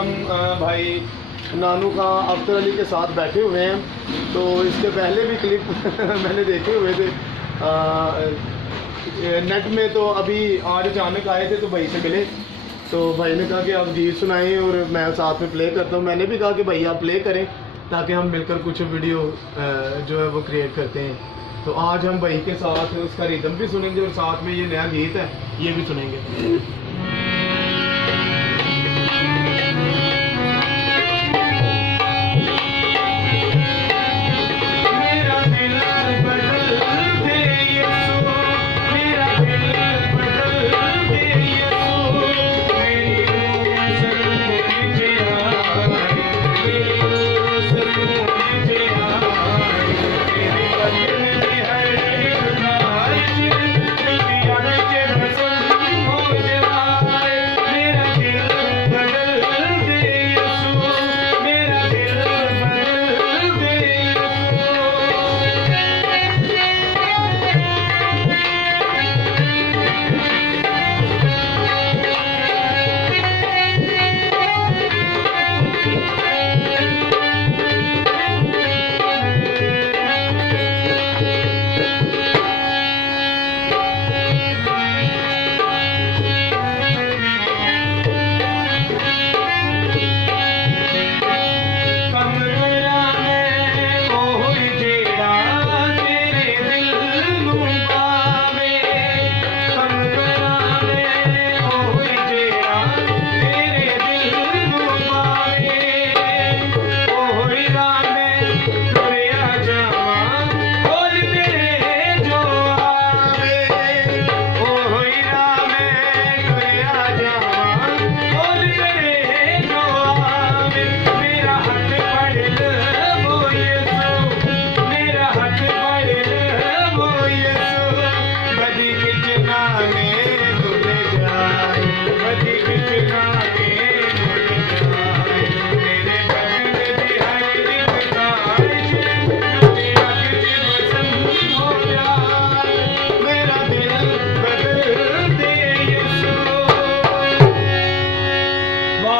हम भाई नानू का अख्तर अली के साथ बैठे हुए हैं। तो इसके पहले भी क्लिप मैंने देखे हुए थे नेट में। तो अभी आज अचानक आए थे तो भाई से मिले, तो भाई ने कहा कि आप गीत सुनाएं और मैं साथ में प्ले करता हूँ। मैंने भी कहा कि भाई आप प्ले करें ताकि हम मिलकर कुछ वीडियो जो है वो क्रिएट करते हैं। तो आज हम भाई के साथ उसका रिदम भी सुनेंगे और साथ में ये नया गीत है ये भी सुनेंगे।